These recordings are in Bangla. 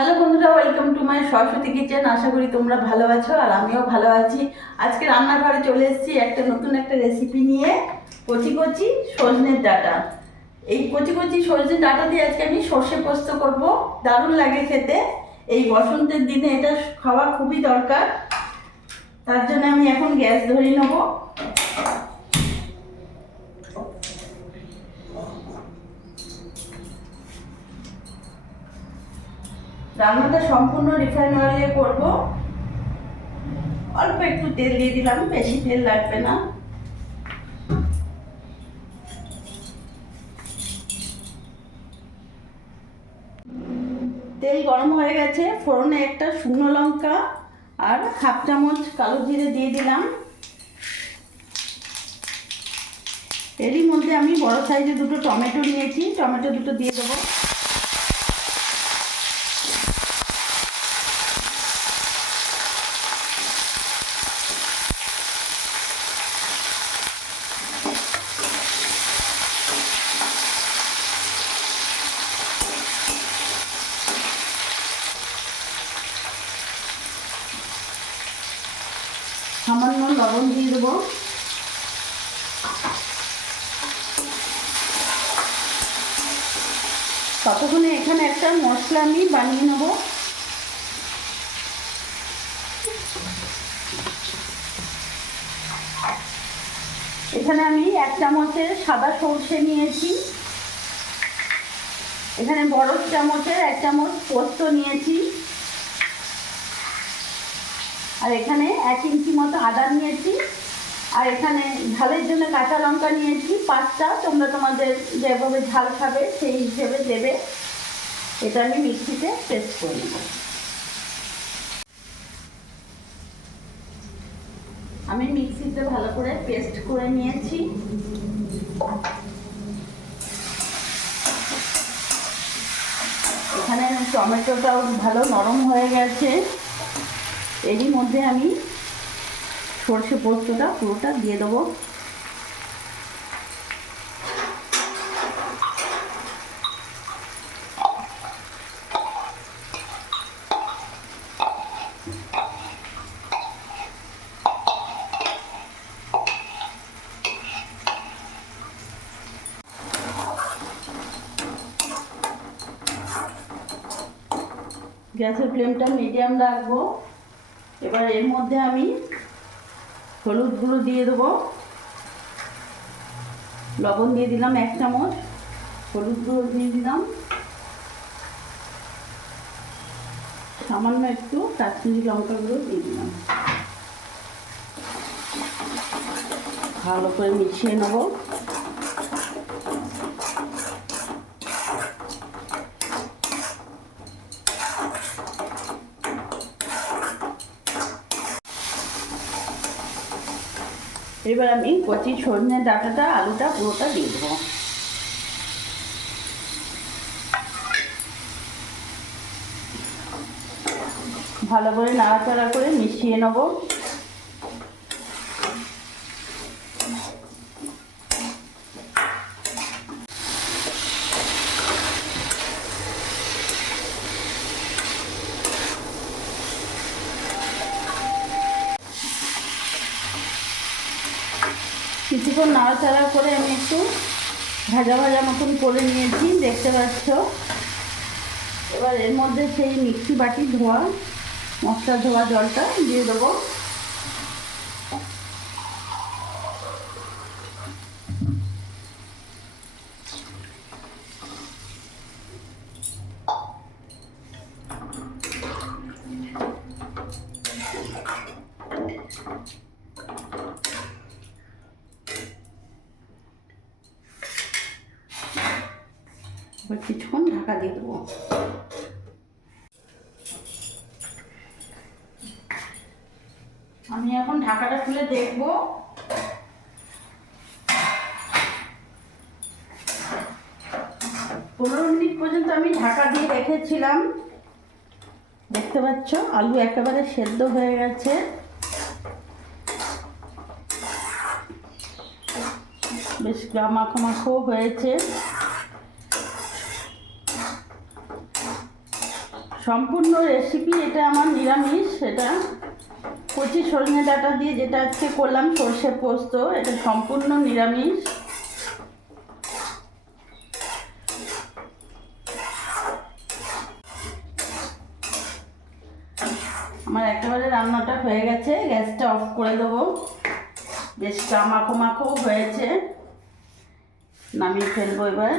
হ্যালো বন্ধুরা welcome to my Saraswati kitchen আশা করি তোমরা ভালো আছো আর আমিও ভালো আছি। আজকে রান্নাঘরে চলে এসেছি একটা নতুন একটা রেসিপি নিয়ে। কচি কচি সজনের ডাটা। এই কচি কচি সজনের ডাটা দিয়ে আজকে আমি সর্ষে পোস্ত করব। দারুণ লাগে খেতে। এই বসন্তের দিনে এটা খাওয়া খুবই দরকার। তার জন্য আমি এখন গ্যাস ধরিয়ে নেব। রান্নাটা সম্পূর্ণ রিফাইন অয়েলে করব। অল্প একটু তেল দিয়ে দিলাম, বেশি তেল লাগবে না। তেল গরম হয়ে গেছে, ফোড়নে একটা শুকনো লঙ্কা আর হাফ চামচ কালো জিরে দিয়ে দিলাম। এরই মধ্যে আমি বড় সাইজে দুটো টমেটো নিয়েছি, টমেটো দুটো দিয়ে দেবো সামান্য লবণ দিয়ে দেবো। ততক্ষণে এখানে একটা মশলা আমি বানিয়ে নেব। এখানে আমি এক চামচের সাদা সর্ষে নিয়েছি। এখানে বড় চামচের এক চামচ পোস্ত নিয়েছি। আর এখানে এক ইঞ্চি মতো আদা নিয়েছি। আর এখানে ঝালের জন্য কাঁচা লঙ্কা নিয়েছি। পাঁচটা, তোমরা তোমাদের যেভাবে ঝাল খাবে সেই হিসেবে দেবে। এটা আমি মিক্সিতে পেস্ট করে নেব। আমি মিক্সিতে ভালো করে পেস্ট করে নিয়েছি। এখানে টমেটোটাও ভালো নরম হয়ে গেছে। এরই মধ্যে আমি সর্ষে পোস্তটা পুরোটা দিয়ে দেবো। গ্যাসের ফ্লেমটা মিডিয়াম রাখব। এবার এর মধ্যে আমি হলুদ গুঁড়ো দিয়ে দেবো। লবণ দিয়ে দিলাম এক চামচ, হলুদ গুঁড়ো দিয়ে দিলাম। সামান্য একটু কাশ্মীরি লঙ্কা গুঁড়ো দিয়ে দিলাম। ভালো করে মিশিয়ে নেব। এবার আমি কচি সজনে ডাটাটা, আলুটা পুরোটা দিয়ে দেবো। ভালো করে নাড়াচাড়া করে মিশিয়ে নেব। কিছুক্ষণ নাড়াচাড়া করে আমি একটু ভাজা ভাজা মতন করে নিয়েছি, দেখতে পাচ্ছ? এবার এর মধ্যে সেই মিক্সি বাটি ধোয়া, মশলা ধোয়া জলটা দিয়ে দেবো। এবার কিছুক্ষণ ঢাকা দিয়ে দেবো। আমি এখন ঢাকাটা খুলে দেখব। পনেরো মিনিট পর্যন্ত আমি ঢাকা দিয়ে রেখেছিলাম। দেখতে পাচ্ছ, আলু একেবারে সেদ্ধ হয়ে গেছে। বেশ মাখো মাখো হয়েছে। সম্পূর্ণ রেসিপি এটা আমার নিরামিষ, এটা কচি সজনে ডাটা দিয়ে যেটা আজকে করলাম সর্ষে পোস্ত, এটা সম্পূর্ণ নিরামিষ। আমার একেবারে রান্নাটা হয়ে গেছে, গ্যাসটা অফ করে দেবো। বেশ মাখো মাখো হয়েছে, নামিয়ে ফেলব এবার।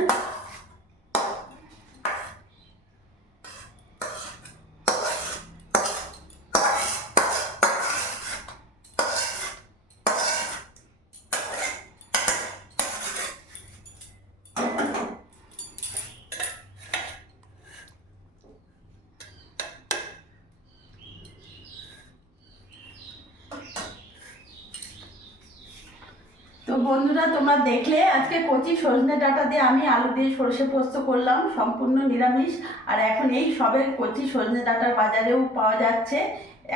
তো বন্ধুরা, তোমরা দেখলে আজকে কচি সজনে ডাটা দিয়ে আমি আলু দিয়ে সর্ষে পোস্ত করলাম, সম্পূর্ণ নিরামিষ। আর এখন এই সবের কচি সজনে ডাটার বাজারেও পাওয়া যাচ্ছে।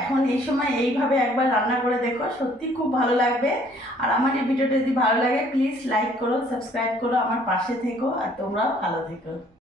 এখন এই সময় এইভাবে একবার রান্না করে দেখো, সত্যি খুব ভালো লাগবে। আর আমার এই ভিডিওটা যদি ভালো লাগে প্লিজ লাইক করো সাবস্ক্রাইব করো, আমার পাশে থেকো, আর তোমরাও ভালো থেকো।